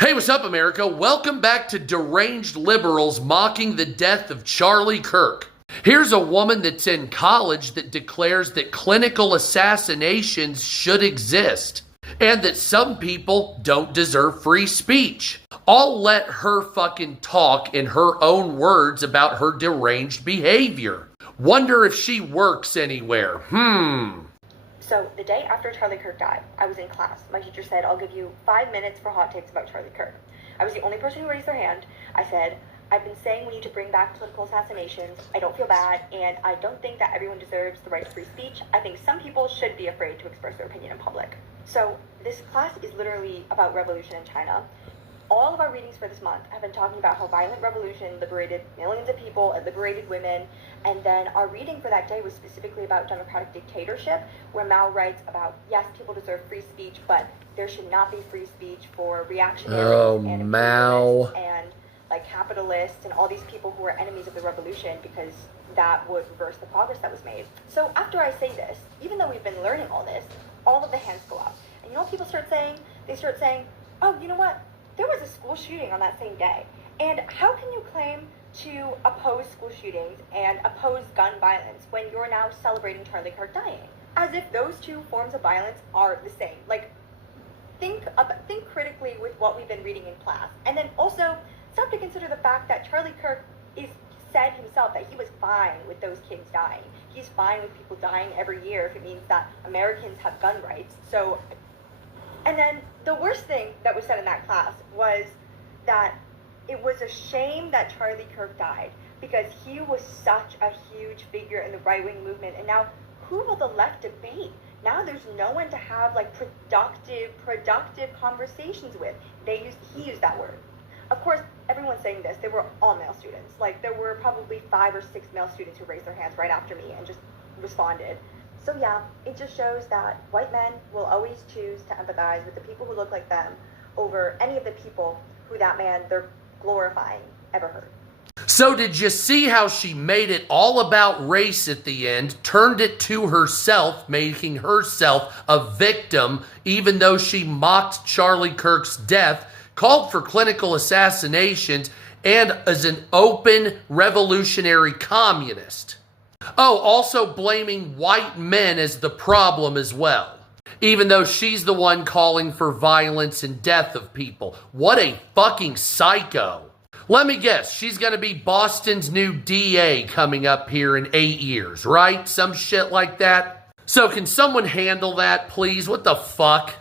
Hey, what's up, America? Welcome back to Deranged Liberals mocking the death of Charlie Kirk. Here's a woman that's in college that declares that clinical assassinations should exist and that some people don't deserve free speech. I'll let her fucking talk in her own words about her deranged behavior. Wonder if she works anywhere. So the day after Charlie Kirk died, I was in class. My teacher said, I'll give you 5 minutes for hot takes about Charlie Kirk. I was the only person who raised their hand. I said, I've been saying we need to bring back political assassinations. I don't feel bad, and I don't think that everyone deserves the right to free speech. I think some people should be afraid to express their opinion in public. So this class is literally about revolution in China. All of our readings for this month have been talking about how violent revolution liberated millions of people and liberated women. And then our reading for that day was specifically about democratic dictatorship, where Mao writes about, yes, people deserve free speech, but there should not be free speech for reactionaries and Mao and like capitalists and all these people who are enemies of the revolution, because that would reverse the progress that was made. So after I say this, even though we've been learning all this, all of the hands go up. And you know what people start saying? They start saying, oh, you know what? There was a school shooting on that same day. And how can you claim to oppose school shootings and oppose gun violence when you're now celebrating Charlie Kirk dying? As if those two forms of violence are the same. Like, think critically with what we've been reading in class. And then also stop to consider the fact that Charlie Kirk said himself that he was fine with those kids dying. He's fine with people dying every year if it means that Americans have gun rights. So, and then the worst thing that was said in that class was that it was a shame that Charlie Kirk died because he was such a huge figure in the right-wing movement. And now, who will the left debate? Now there's no one to have like productive conversations with. He used that word. Of course, everyone's saying this. They were all male students. Like, there were probably 5 or 6 male students who raised their hands right after me and just responded. So yeah, it just shows that white men will always choose to empathize with the people who look like them over any of the people who that man they're glorifying ever hurt. So did you see how she made it all about race at the end, turned it to herself, making herself a victim, even though she mocked Charlie Kirk's death, called for clinical assassinations, and as an open revolutionary communist? Oh, also blaming white men as the problem as well, even though she's the one calling for violence and death of people. What a fucking psycho. Let me guess, she's going to be Boston's new DA coming up here in 8 years, right? Some shit like that. So can someone handle that, please? What the fuck?